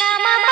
గమ